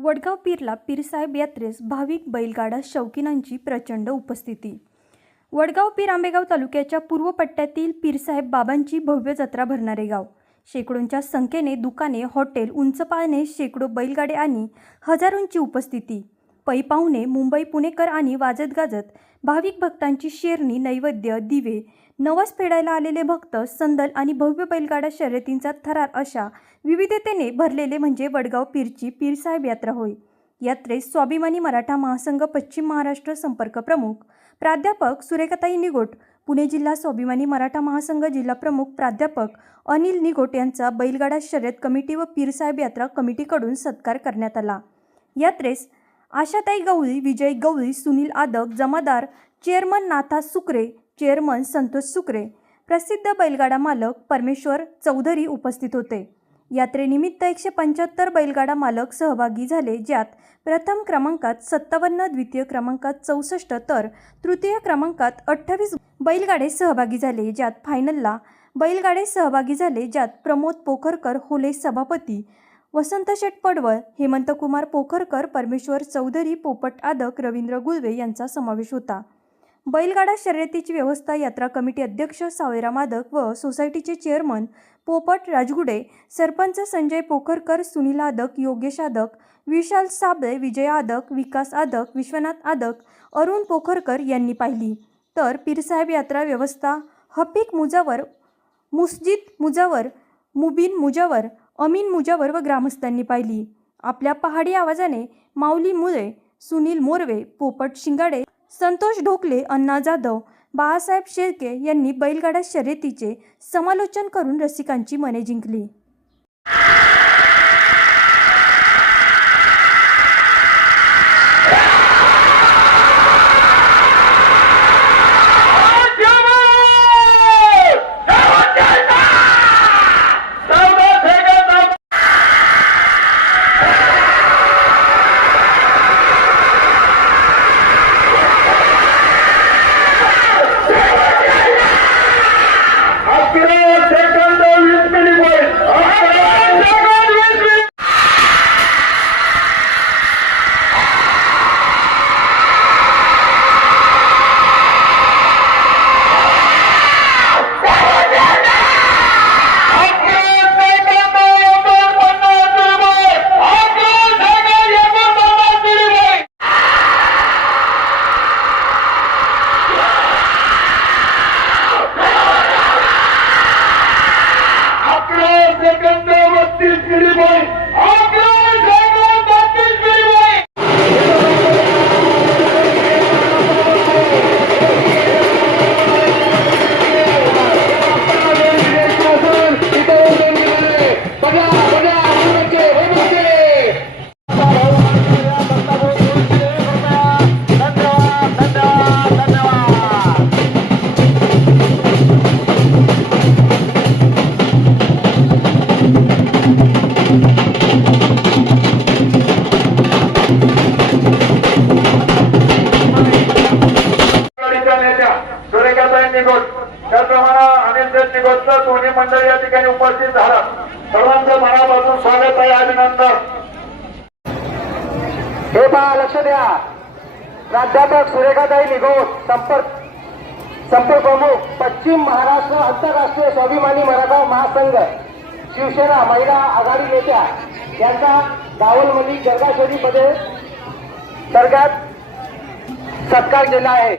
वडगाव पीरला पीरसाहेब यात्रेस भाविक बैलगाडा शौकीनांची प्रचंड उपस्थिती. वडगाव पीर आंबेगाव तालुक्याच्या पूर्व पट्ट्यातील पीरसाहेब बाबांची भव्य जत्रा भरणारे गाव. शेकडोंच्या संख्येने दुकाने हॉटेल उंच पाळणे शेकडो बैलगाडे आणि हजारोंची उपस्थिती. पै पाहुणे मुंबई पुणेकर आणि वाजत गाजत भाविक भक्तांची शेरणी नैवेद्य दिवे नवस फेडायला आलेले भक्त संदल आणि भव्य बैलगाडा शर्यतींचा थरार अशा विविधतेने भरलेले म्हणजे वडगाव पीरची पीरसाहेब यात्रा होय. यात्रेस स्वाभिमानी मराठा महासंघ पश्चिम महाराष्ट्र संपर्क प्रमुख प्राध्यापक सुरेखाताई निगोट पुणे जिल्हा स्वाभिमानी मराठा महासंघ जिल्हा प्रमुख प्राध्यापक अनिल निगोट यांचा बैलगाडा शर्यत कमिटी व पीरसाहेब यात्रा कमिटीकडून सत्कार करण्यात आला. यात्रेस आशाताई गवळी विजय गवळी सुनील आदक जमादार चेअरमन नाथा सुकरे चेअरमन संतोष सुकरे प्रसिद्ध बैलगाडा मालक परमेश्वर चौधरी उपस्थित होते. यात्रेनिमित्त एकशे पंच्याहत्तर बैलगाडा मालक सहभागी झाले ज्यात प्रथम क्रमांकात सत्तावन्न द्वितीय क्रमांकात चौसष्ट तर तृतीय क्रमांकात अठ्ठावीस बैलगाडे सहभागी झाले ज्यात फायनलला बैलगाडे सहभागी झाले ज्यात प्रमोद पोखरकर होले सभापती वसंत शेट पडवळ हेमंतकुमार पोखरकर परमेश्वर चौधरी पोपट आदक रवींद्र गुळवे यांचा समावेश होता. बैलगाडा शर्यतीची व्यवस्था यात्रा कमिटी अध्यक्ष सावेरा मादक व सोसायटीचे चेअरमन पोपट राजगुडे सरपंच संजय पोखरकर सुनील आदक योगेश आदक विशाल साबळे विजय आदक विकास आदक विश्वनाथ आदक अरुण पोखरकर यांनी पाहिली. तर पीरसाहेब यात्रा व्यवस्था हफीक मुजावर मुस्जिद मुजावर मुबीन मुजावर अमीन मुजावर व ग्रामस्थांनी पाहिली. आपल्या पहाडी आवाजाने माऊली मुळे सुनील मोरवे पोपट शिंगाडे संतोष ढोकले अण्णा जाधव बाळासाहेब शेळके यांनी बैलगाडा शर्यतीचे समालोचन करून रसिकांची मने जिंकली. বত্রিশ বিনিময় আপনার জায়গায় বত্রিশ বিনিময় Bye-bye. सुरेखाताई निगोट त्याचप्रमाणे अनिल शेठ निगोटचं सोनी मंडळ या ठिकाणी उपस्थित झाला. सर्वांचं मनापासून स्वागत आहे अभिनंदन. हे पहा लक्ष द्या. प्राध्यापक सुरेखाताई निगोट संपर्क संपर्क प्रमुख पश्चिम महाराष्ट्र आंतरराष्ट्रीय स्वाभिमानी मराठा महासंघ शिवसेना महिला आघाडी नेत्या यांचा दावलमली जर्गाशोरीमध्ये दर्ग्यात सत्कार केला आहे.